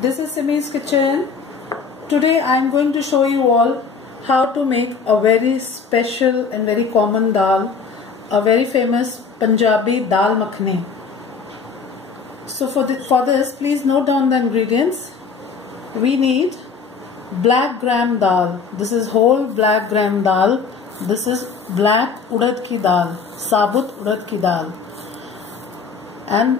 This is Simi's kitchen. Today I am going to show you all how to make a very special and very common dal, a very famous Punjabi dal makhani. So for this, please note down the ingredients. We need black gram dal. This is whole black gram dal. This is black urad ki dal, sabut urad ki dal, and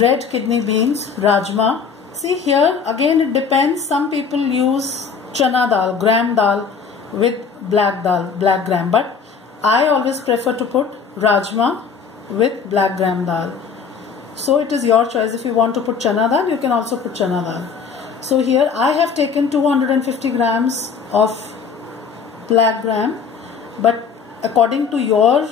red kidney beans, rajma. See here again it depends. Some people use chana dal, gram dal with black gram, but I always prefer to put rajma with black gram dal. So it is your choice. If you want to put chana dal, you can also put chana dal. So here I have taken 250 grams of black gram, but according to your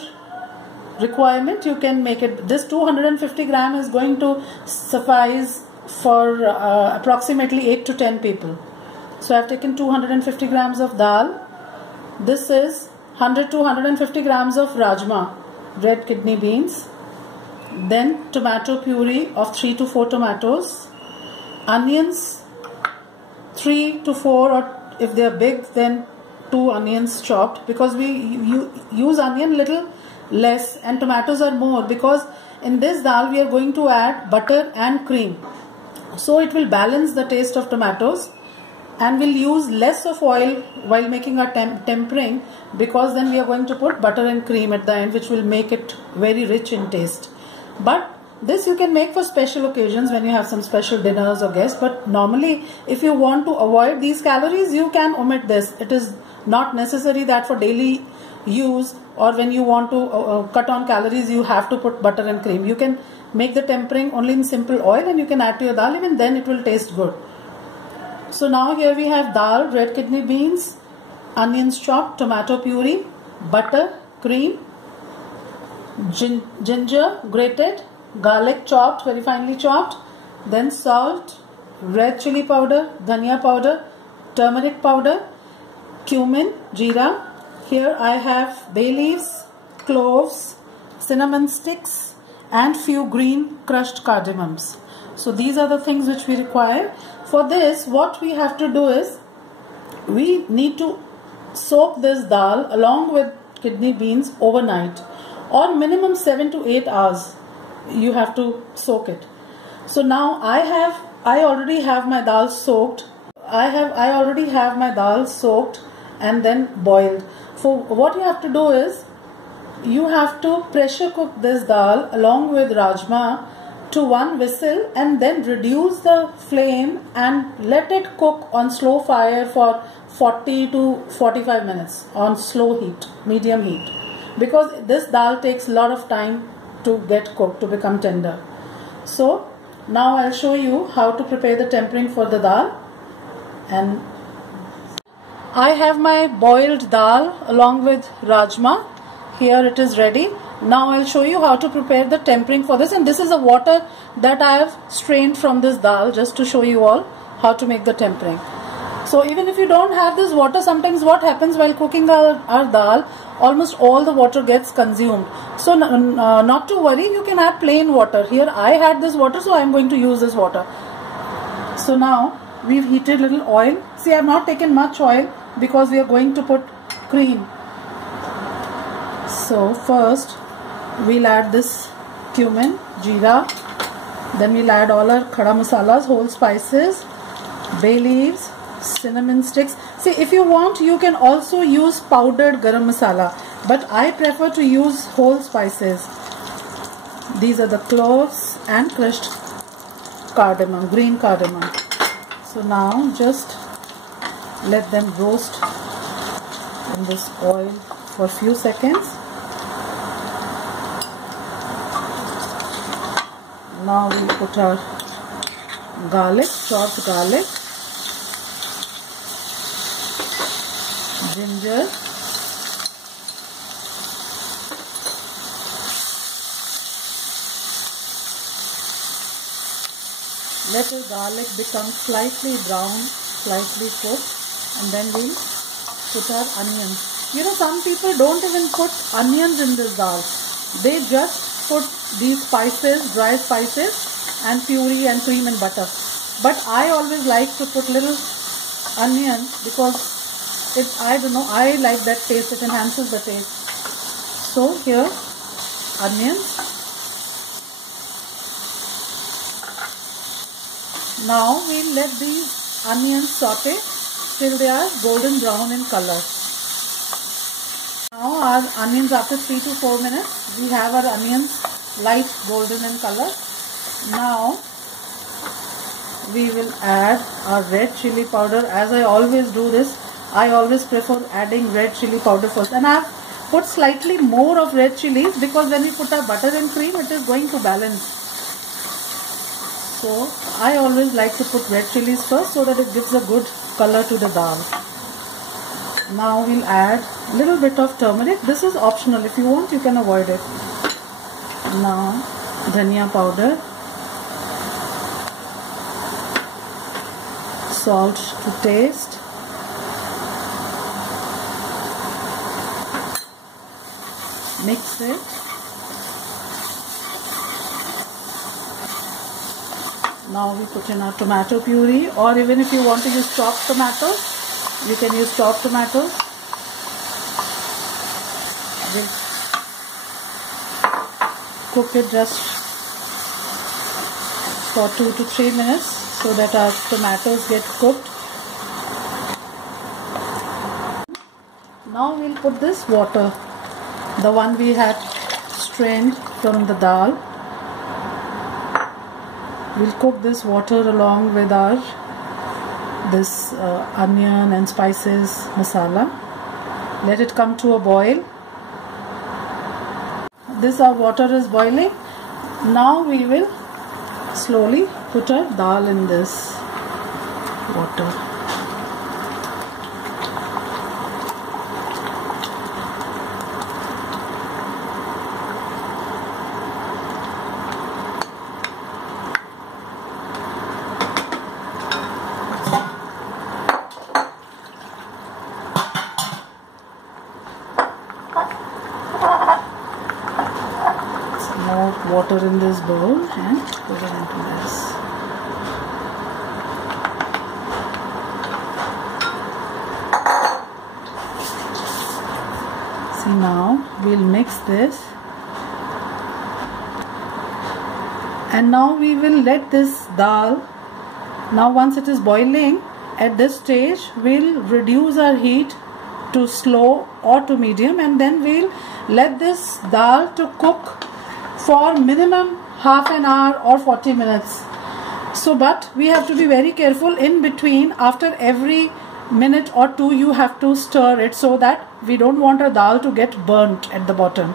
requirement you can make it. This 250 gram is going to suffice for approximately 8 to 10 people. So I have taken 250 grams of dal. This is 100 to 150 grams of rajma, red kidney beans. Then tomato puree of 3 to 4 tomatoes. Onions 3 to 4, or if they are big then 2 onions chopped, because we use onion little less and tomatoes are more, because in this dal we are going to add butter and cream. So it will balance the taste of tomatoes, and we'll use less of oil while making our tempering, because then we are going to put butter and cream at the end, which will make it very rich in taste. But this you can make for special occasions when you have some special dinners or guests. But normally if you want to avoid these calories, you can omit this. It is not necessary that for daily use or when you want to cut on calories you have to put butter and cream. You can make the tempering only in simple oil and you can add to your dal, even then it will taste good. So now here we have dal, red kidney beans, onions chopped, tomato puree, butter, cream, ginger grated, garlic chopped, very finely chopped, then salt, red chili powder, dhania powder, turmeric powder, cumin, jeera. Here I have bay leaves, cloves, cinnamon sticks and few green crushed cardamoms. So these are the things which we require. For this, what we have to do is we need to soak this dal along with kidney beans overnight, or minimum 7 to 8 hours you have to soak it. So now I already have my dal soaked. I already have my dal soaked and then boiled. So what you have to do is you have to pressure cook this dal along with rajma to 1 whistle, and then reduce the flame and let it cook on slow fire for 40 to 45 minutes on slow heat, medium heat, because this dal takes a lot of time to get cooked, to become tender. So now I'll show you how to prepare the tempering for the dal. And I have my boiled dal along with rajma. Here it is ready. Now I'll show you how to prepare the tempering for this, and this is the water that I have strained from this dal just to show you all how to make the tempering. So even if you don't have this water, sometimes what happens while cooking our dal, almost all the water gets consumed. So not to worry, you can add plain water. Here I had this water, so I am going to use this water. So now we've heated little oil. See, I have not taken much oil because we are going to put cream. So first we'll add this cumin, jeera, then we'll add all our khada masalas, whole spices, bay leaves, cinnamon sticks. See, if you want you can also use powdered garam masala, but I prefer to use whole spices. These are the cloves and crushed cardamom, green cardamom. So now just let them roast in this oil for a few seconds. Now we put our garlic, chopped garlic, ginger, let the garlic become slightly brown, slightly cooked, and then we'll put our onions. You know, some people don't even put onions in this dal. They just put these spices, dry spices, and puree and cream and butter. but I always like to put little onion because I don't know, I like that taste. It enhances the taste. So here, onions. Now we'll let these onions saute till they are golden brown in color. Now our onions, after 3 to 4 minutes, we have our onions light golden in color. Now we will add our red chili powder. As I always do this, I always prefer adding red chili powder first, and I have put slightly more of red chilies because when we put our butter and cream, it is going to balance. So I always like to put red chilies first so that it gives a good color to the dal. Now we'll add a little bit of turmeric. This is optional. If you want, you can avoid it. Now dhania powder, salt to taste, mix it. Now we put in our tomato puree, or even if you want to use chopped tomatoes, you can use chopped tomatoes. We'll cook it just for 2 to 3 minutes so that our tomatoes get cooked. Now we'll put this water, the one we had strained from the dal. We'll cook this water along with our onion and spices masala. Let it come to a boil. This our water is boiling. Now we will slowly put our dal in this water. More water in this bowl and put it into this. See, now we'll mix this, and now we will let this dal, now once it is boiling, at this stage we'll reduce our heat to slow or to medium, and then we'll let this dal to cook for minimum half an hour or 40 minutes. So, but we have to be very careful in between. After every minute or two, you have to stir it so that we don't want our dal to get burnt at the bottom,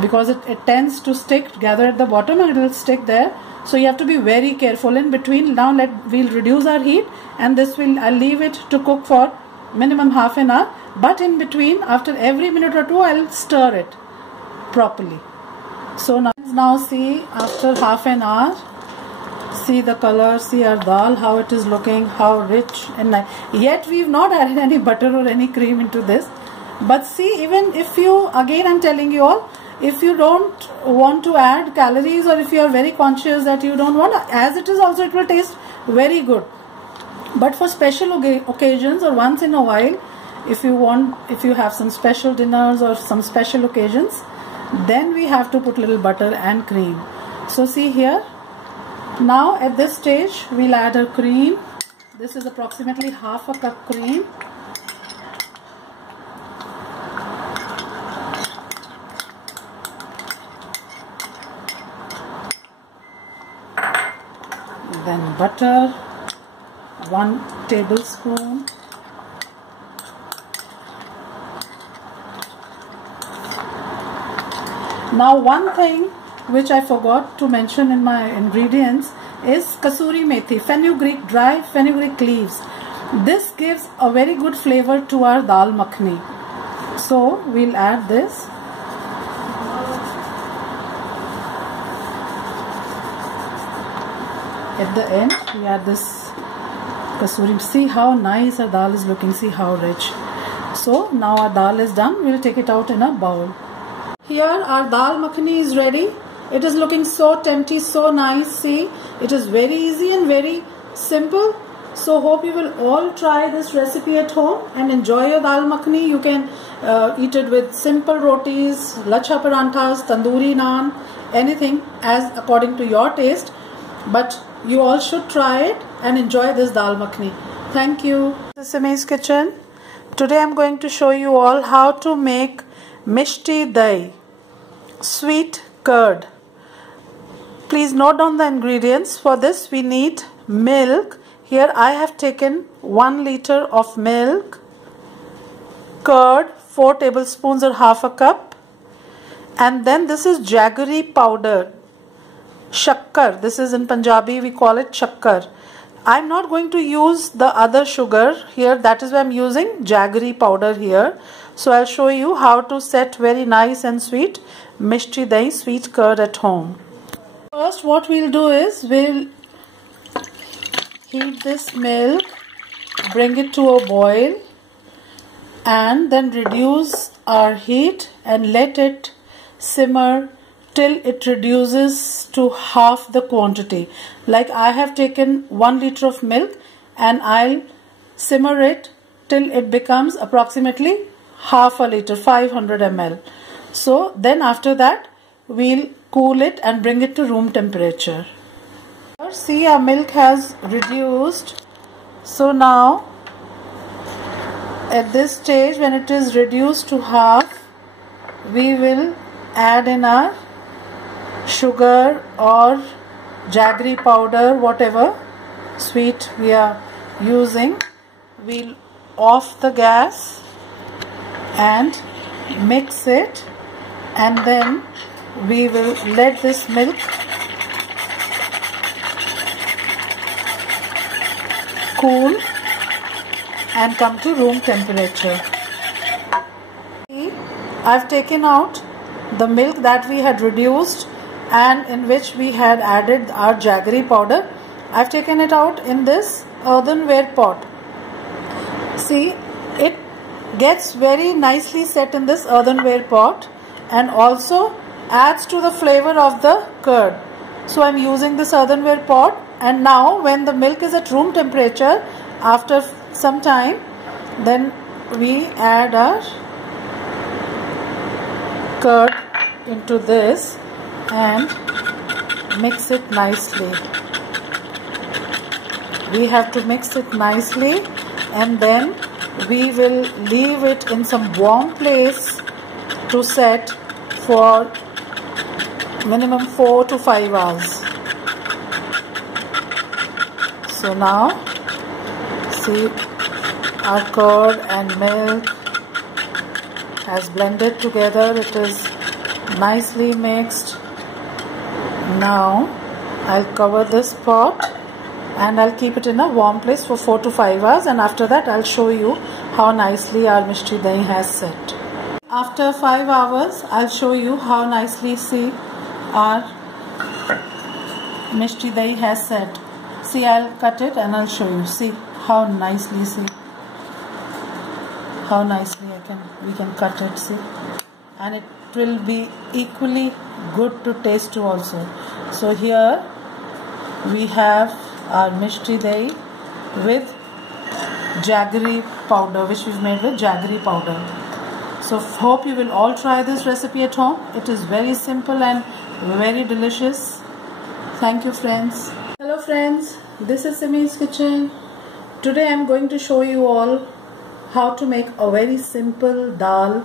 because it tends to gather at the bottom and it will stick there. So you have to be very careful in between. Now we'll reduce our heat, and I'll leave it to cook for minimum half an hour. But in between, after every minute or two, I'll stir it properly. So now see, after half an hour, see the color, see our dal, how it is looking, how rich and nice. Yet we've not added any butter or any cream into this. But see, even if you, again I'm telling you all, if you don't want to add calories, or if you are very conscious that you don't want, as it is also, it will taste very good. But for special occasions or once in a while, if you have some special dinners or some special occasions, then we have to put little butter and cream. So see here, now at this stage we'll add our cream. This is approximately half a cup cream. Then butter, 1 tablespoon. Now one thing which I forgot to mention in my ingredients is kasuri methi, dry fenugreek leaves. This gives a very good flavor to our dal makhani. So we'll add this. At the end we add this kasuri. See how nice our dal is looking, see how rich. So now our dal is done. We'll take it out in a bowl. Here our dal makhani is ready. It is looking so tempting, so nice. See, it is very easy and very simple. So hope you will all try this recipe at home and enjoy your dal makhani. You can eat it with simple rotis, lacha paranthas, tandoori naan, anything as according to your taste. But you all should try it and enjoy this dal makhani. Thank you. This is Simi's kitchen. Today I am going to show you all how to make mishti dahi, sweet curd. Please note down the ingredients. For this we need milk. Here I have taken 1 liter of milk, curd 4 tablespoons or half a cup, and then this is jaggery powder, shakkar. This is in Punjabi we call it shakkar. I'm not going to use the other sugar here, that is why I'm using jaggery powder here. So I'll show you how to set very nice and sweet mishti dahi, sweet curd at home. First what we'll do is we'll heat this milk, bring it to a boil, and then reduce our heat and let it simmer till it reduces to half the quantity. Like I have taken 1 liter of milk and I'll simmer it till it becomes approximately half a liter, 500 ml. So then after that we'll cool it and bring it to room temperature. See, our milk has reduced. So now at this stage, when it is reduced to half, we will add in our sugar or jaggery powder, whatever sweet we are using. We'll off the gas and mix it, and then we will let this milk cool and come to room temperature. I've taken out the milk that we had reduced and in which we had added our jaggery powder. I've taken it out in this earthenware pot. See, it gets very nicely set in this earthenware pot and also adds to the flavor of the curd. So I'm using this earthenware pot, and now when the milk is at room temperature, after some time, then we add our curd into this and mix it nicely. We have to mix it nicely, and then we will leave it in some warm place to set for minimum 4 to 5 hours. So now see, our curd and milk has blended together. It is nicely mixed. Now I'll cover this pot and I'll keep it in a warm place for 4 to 5 hours, and after that I'll show you how nicely our mishti dahi has set. After 5 hours I'll show you how nicely, see, our mishti dahi has set. See, I'll cut it and I'll show you. See how nicely, see how nicely we can cut it, see, and it will be equally good to taste too also. So here we have our mishti dahi with jaggery powder, which we've made with jaggery powder. So hope you will all try this recipe at home. It is very simple and very delicious. Thank you, friends. Hello friends, this is Simi's kitchen. Today I am going to show you all how to make a very simple dal,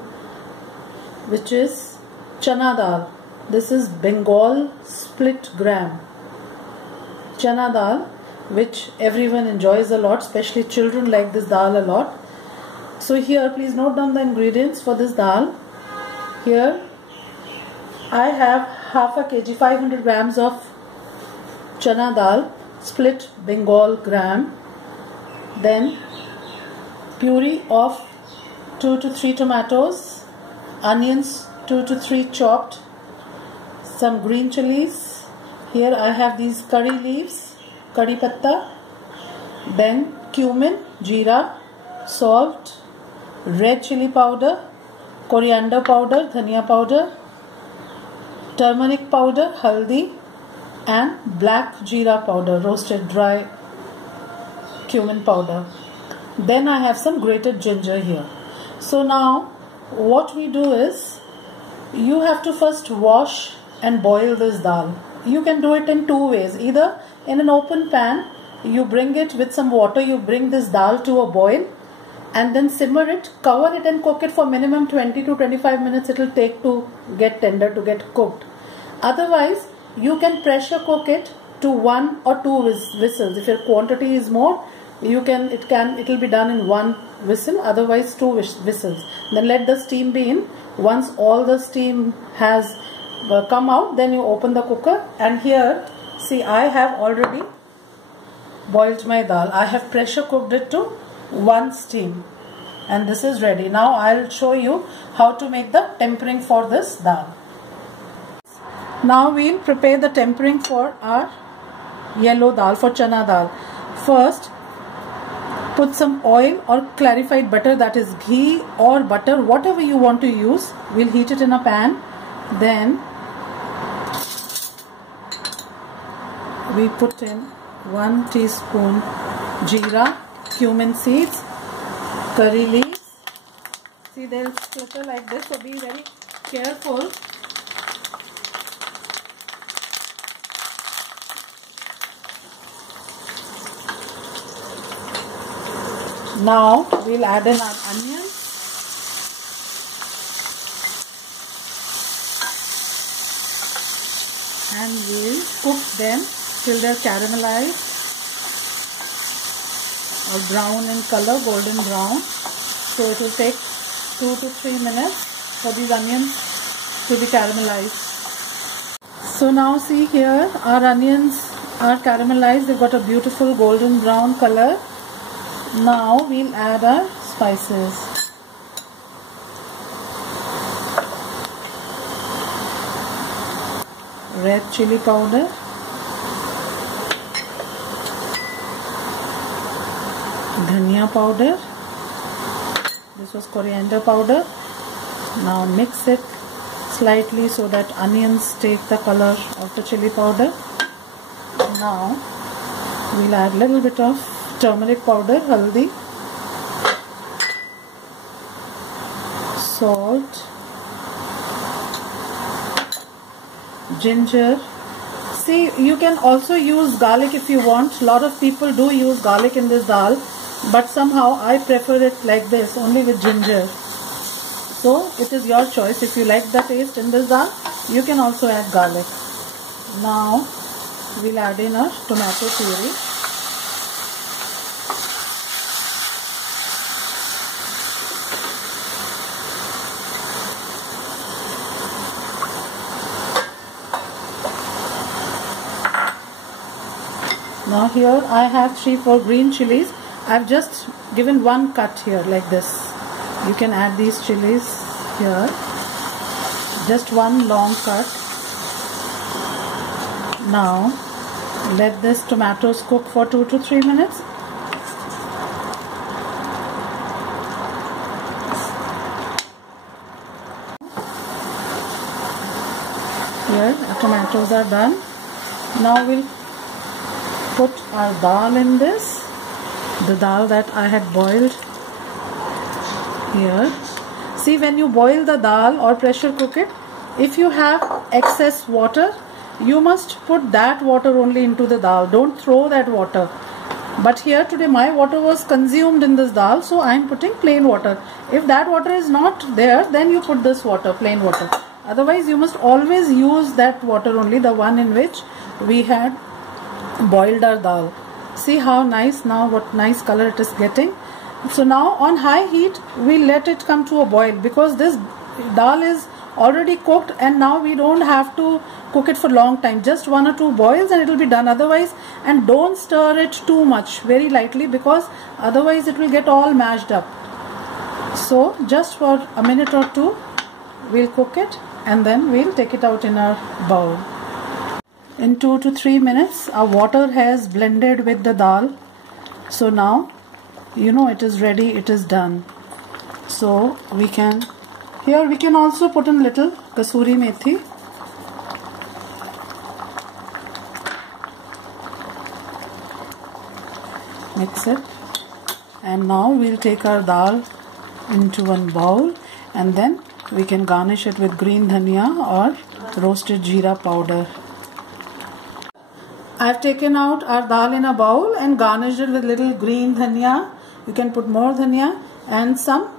which is chana dal. This is Bengal split gram chana dal, which everyone enjoys a lot, especially children like this dal a lot. So here please note down the ingredients for this dal. Here I have half a kg, 500 grams of chana dal, split Bengal gram, then puree of 2 to 3 tomatoes, onions 2 to 3 chopped, some green chilies. Here I have these curry leaves, curry patta, then cumin, jeera, salt, red chili powder, coriander powder, dhania powder, turmeric powder, haldi, and black jeera powder, roasted dry cumin powder. Then I have some grated ginger here. So now what we do is, you have to first wash and boil this dal. You can do it in two ways. Either in an open pan, you bring it with some water, you bring this dal to a boil and then simmer it, cover it and cook it for minimum 20 to 25 minutes it will take to get tender, to get cooked. Otherwise, you can pressure cook it to 1 or 2 whistles. If your quantity is more, it will be done in 1 whistle, otherwise 2 whistles. Then let the steam be in. Once all the steam has come out, then you open the cooker, and here see, I have already boiled my dal. I have pressure cooked it to 1 steam and this is ready. Now I'll show you how to make the tempering for this dal. Now we'll prepare the tempering for our yellow dal, for chana dal. First, put some oil or clarified butter, that is ghee or butter, whatever you want to use. We'll heat it in a pan. Then we put in 1 teaspoon jeera, cumin seeds, curry leaves. See, they'll flutter like this, so be very careful. Now we'll add in our onions. And we'll cook them till they're caramelized or brown in color, golden brown. So it will take 2 to 3 minutes for these onions to be caramelized. So now see here, our onions are caramelized. They've got a beautiful golden brown color. Now we'll add our spices. Red chili powder, dhania powder, this was coriander powder. Now mix it slightly so that onions take the color of the chili powder. Now we'll add a little bit of turmeric powder, haldi, salt, ginger. See, you can also use garlic if you want. A lot of people do use garlic in this dal, but somehow I prefer it like this, only with ginger. So it is your choice. If you like the taste in this dal, you can also add garlic. Now we'll add in our tomato puree. Now here I have 3-4 green chilies. I've just given 1 cut here like this. You can add these chilies here. Just 1 long cut. Now let this tomatoes cook for 2 to 3 minutes. Here our tomatoes are done. Now we'll put our dal in this, the dal that I had boiled here. See, when you boil the dal or pressure cook it, if you have excess water, you must put that water only into the dal. Don't throw that water. But here today my water was consumed in this dal, so I am putting plain water. If that water is not there, then you put this water, plain water. Otherwise you must always use that water only, the one in which we had boiled our dal. See how nice, now what nice color it is getting. So now on high heat we let it come to a boil, because this dal is already cooked and now we don't have to cook it for long time. Just 1 or 2 boils and it will be done. Otherwise, and don't stir it too much, very lightly, because otherwise it will get all mashed up. So just for a minute or 2 we'll cook it and then we'll take it out in our bowl. In 2 to 3 minutes our water has blended with the dal. So now you know it is ready, it is done. So we can, here we can also put in little kasuri methi. Mix it. And now we'll take our dal into one bowl, and then we can garnish it with green dhania or roasted jeera powder. I've taken out our dal in a bowl and garnished it with little green dhania. You can put more dhania and some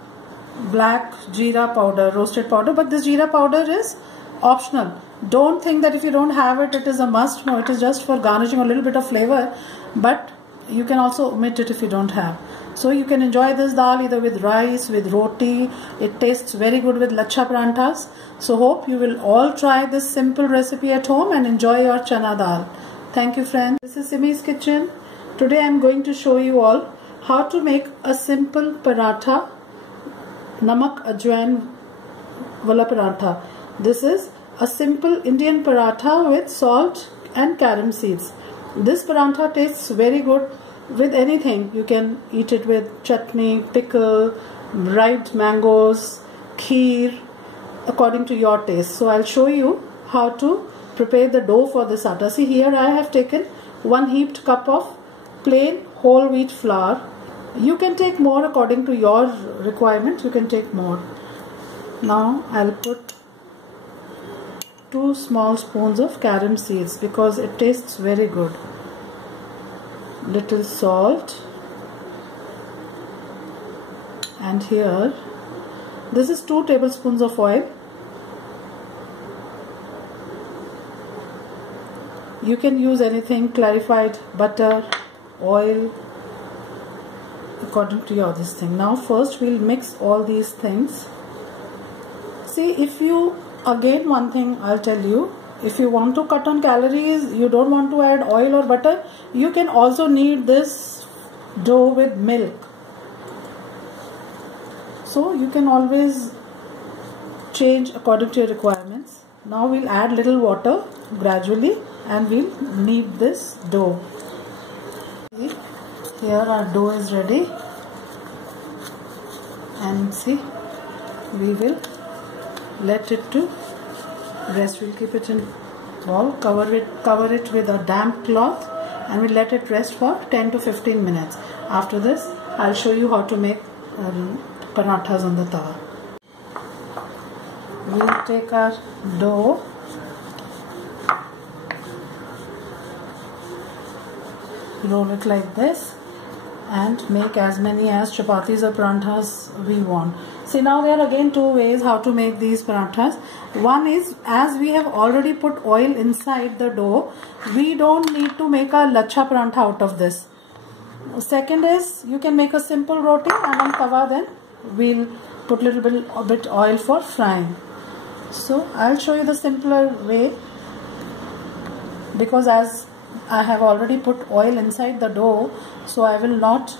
black jeera powder, roasted powder, but this jeera powder is optional. Don't think that if you don't have it, it is a must. No, it is just for garnishing, a little bit of flavor, but you can also omit it if you don't have. So you can enjoy this dal either with rice, with roti. It tastes very good with lachha paranthas. So hope you will all try this simple recipe at home and enjoy your chana dal. Thank you, friends. This is Simi's kitchen. Today I am going to show you all how to make a simple paratha, namak ajwain wala paratha. This is a simple Indian paratha with salt and carom seeds. This paratha tastes very good with anything. You can eat it with chutney, pickle, ripe mangoes, kheer, according to your taste. So I'll show you how to prepare the dough for this atta. See, here I have taken 1 heaped cup of plain whole wheat flour. You can take more according to your requirement. You can take more. Now I'll put 2 small spoons of carom seeds because it tastes very good. Little salt, and here this is 2 tablespoons of oil. You can use anything, clarified butter, oil, according to your this thing. Now first we'll mix all these things. See, if you, again one thing I'll tell you, if you want to cut on calories, you don't want to add oil or butter, you can also knead this dough with milk. So you can always change according to your requirements. Now we'll add little water gradually and we'll knead this dough. See, here our dough is ready, and see, we will let it to rest. We'll keep it in bowl, cover it with a damp cloth, and we'll let it rest for 10 to 15 minutes. After this, I'll show you how to make parathas on the tawa. We'll take our dough, roll it like this, and make as many as chapatis or paranthas we want. See, now there are again 2 ways how to make these parathas. One is, as we have already put oil inside the dough, we don't need to make a lachha parantha out of this. Second is, you can make a simple roti, and on tawa then we'll put a bit oil for frying. So I'll show you the simpler way, because as I have already put oil inside the dough, so I will not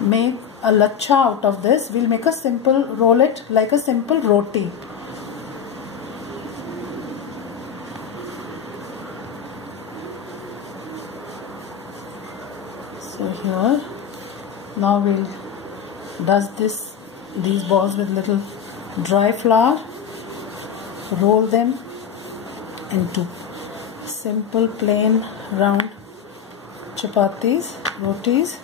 make a lachha out of this. We'll make a simple, roll it like a simple roti. So here, now we'll dust these balls with little dry flour, roll them into simple plain round chapatis, rotis.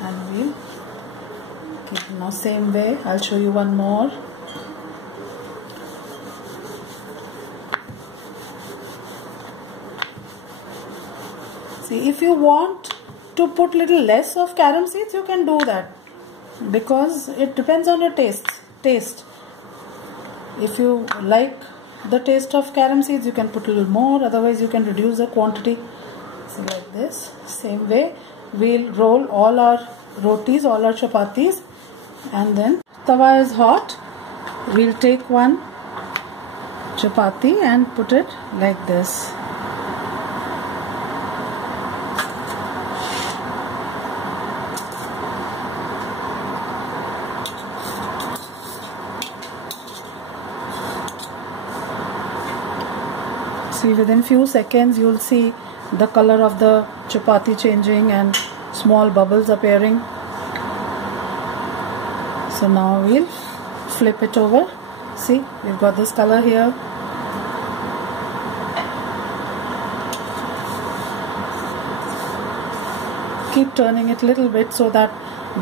And we'll keep now same way. I'll show you one more. See, if you want to put little less of carom seeds, you can do that, because it depends on your taste. If you like the taste of carom seeds, you can put a little more, otherwise you can reduce the quantity. See, like this. Same way, we'll roll all our rotis, all our chapatis, and then tawa is hot. We'll take one chapati and put it like this. See, within few seconds you'll see the color of the chapati changing and small bubbles appearing. So now we'll flip it over. See, we've got this color here. Keep turning it a little bit so that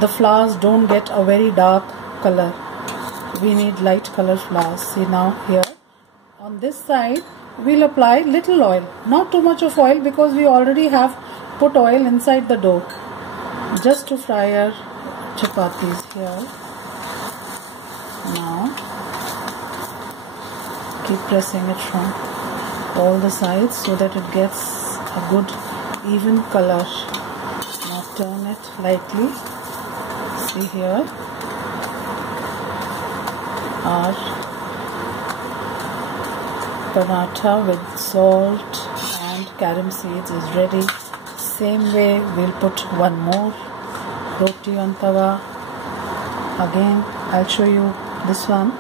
the flowers don't get a very dark color. We need light color flowers. See, now here on this side we'll apply little oil, not too much of oil, because we already have put oil inside the dough just to fry our chapatis here. Now keep pressing it from all the sides so that it gets a good even color. Now turn it lightly. See here, our paratha with salt and carom seeds is ready. Same way we'll put one more roti on tawa. Again I'll show you this one.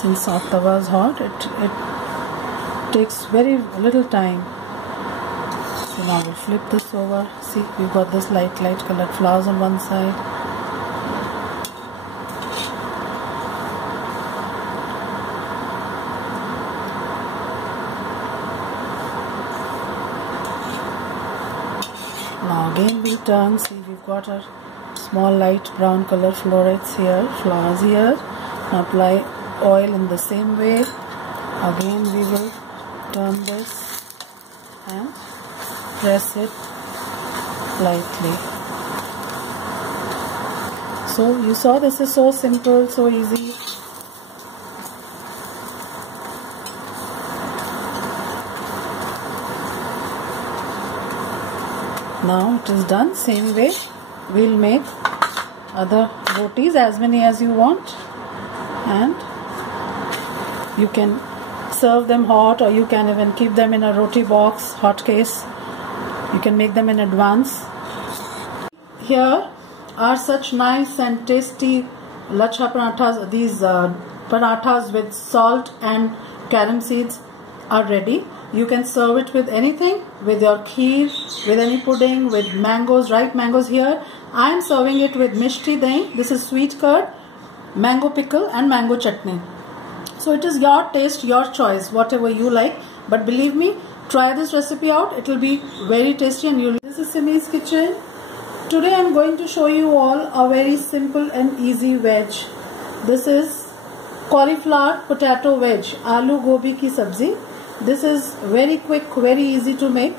Since our tawa is hot, it takes very little time. So now we'll flip this over. See, we've got this light colored flowers on one side. Now again we turn. See, we've got our small light brown color florets here, flowers here. Now apply oil in the same way. Again we will turn this and press it lightly. So you saw, this is so simple, so easy. Now it is done. Same way we'll make other rotis, as many as you want, and you can serve them hot, or you can even keep them in a roti box, hot case. You can make them in advance. Here are such nice and tasty lachha parathas. These parathas with salt and carom seeds are ready. You can serve it with anything, with your kheer, with any pudding, with mangoes, ripe mangoes. Here I am serving it with mishti dahi. This is sweet curd, mango pickle and mango chutney. So it is your taste, your choice, whatever you like. But believe me, try this recipe out. It will be very tasty and you'll. This is Simi's kitchen. Today I am going to show you all a very simple and easy veg. This is cauliflower potato veg, aloo gobi ki sabzi. This is very quick, very easy to make.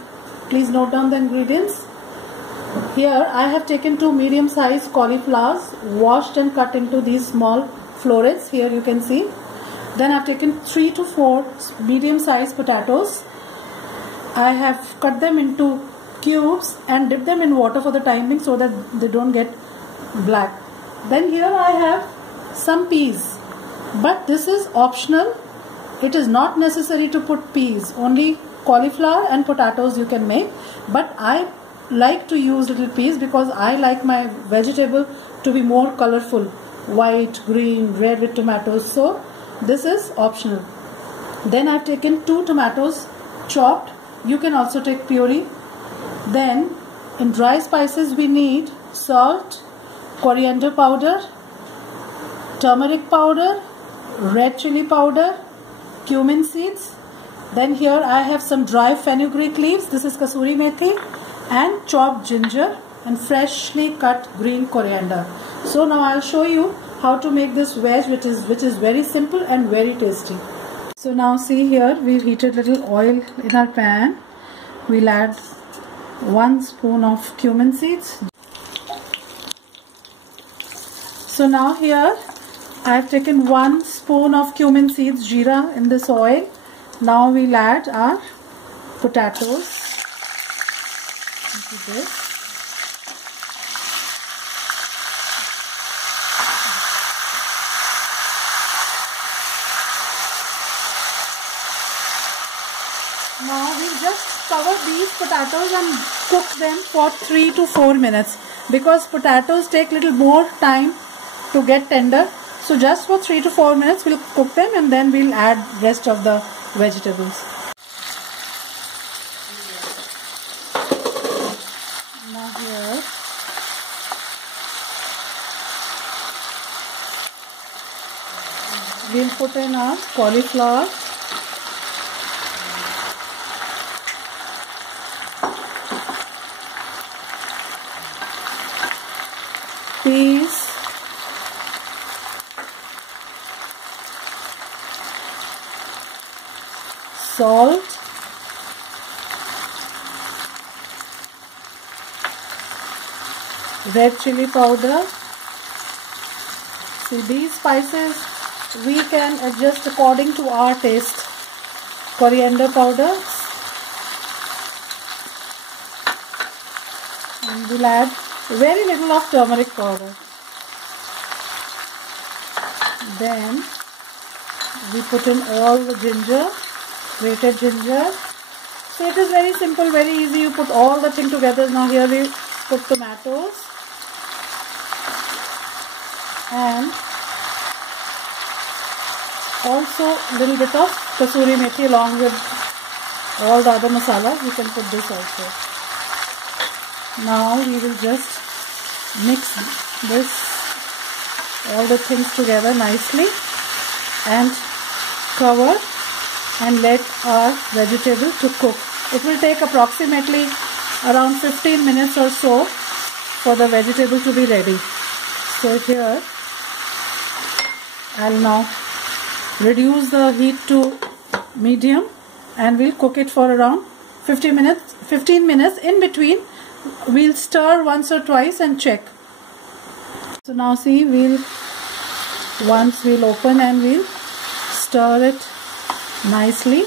Please note down the ingredients. Here I have taken 2 medium sized cauliflowers, washed and cut into these small florets. Here you can see. Then I have taken 3 to 4 medium sized potatoes. I have cut them into cubes and dipped them in water for the time being so that they don't get black. Then here I have some peas, but this is optional. It is not necessary to put peas, only cauliflower and potatoes you can make. But I like to use little peas because I like my vegetable to be more colorful, white, green, red with tomatoes. So this is optional. Then I have taken 2 tomatoes chopped. You can also take puree. Then in dry spices we need salt, coriander powder, turmeric powder, red chili powder, cumin seeds. Then here I have some dry fenugreek leaves. This is kasuri methi, and chopped ginger and freshly cut green coriander. So now I'll show you how to make this veg, which is very simple and very tasty. So now see here, we've heated little oil in our pan. We'll add 1 spoon of cumin seeds. So now here I have taken 1 spoon of cumin seeds, jeera, in this oil. Now we'll add our potatoes into this. Now we'll just cover these potatoes and cook them for 3 to 4 minutes, because potatoes take little more time to get tender. So just for 3 to 4 minutes we'll cook them, and then we'll add rest of the vegetables. Now here we'll put in our cauliflower. Peas, salt, red chili powder. See, these spices we can adjust according to our taste. Coriander powder, and we'll add very little of turmeric powder. Then we put in all the ginger, grated ginger. So it is very simple, very easy. You put all the thing together. Now here we put tomatoes and also a little bit of kasuri methi along with all the other masala. You can put this also. Now we will just mix this, all the things together nicely, and cover and let our vegetable to cook. It will take approximately around 15 minutes or so for the vegetable to be ready. So here I'll now reduce the heat to medium and we'll cook it for around 15 minutes. In between we'll stir once or twice and check. So now see, once we'll open and we'll stir it nicely.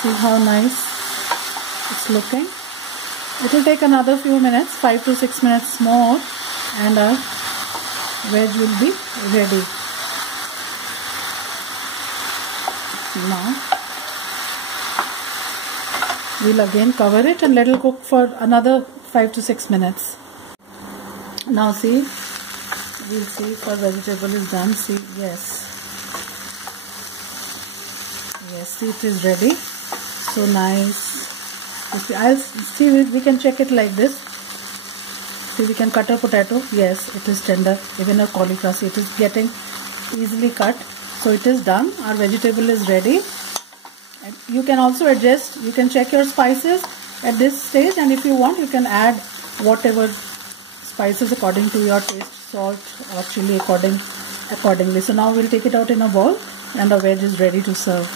See how nice it's looking. It will take another few minutes, 5 to 6 minutes more, and our veg will be ready. Now we'll again cover it and let it cook for another 5 to 6 minutes. Now see, we'll see if our vegetable is done. See, yes, see, it is ready. So nice. I'll see, we can check it like this. See, we can cut a potato. Yes, it is tender. Even a cauliflower, see, it is getting easily cut. So it is done. Our vegetable is ready. And you can also adjust. You can check your spices at this stage, and if you want, you can add whatever spices according to your taste, salt or chili accordingly. So now we'll take it out in a bowl, and the veg is ready to serve.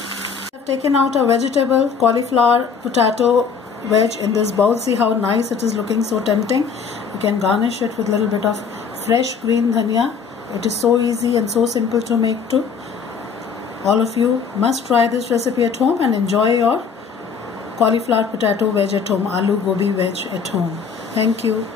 I've taken out a vegetable, cauliflower, potato, veg in this bowl. See how nice it is looking, so tempting. You can garnish it with a little bit of fresh green dhania. It is so easy and so simple to make too. All of you must try this recipe at home and enjoy your cauliflower, potato, veg at home, aloo gobi veg at home. Thank you.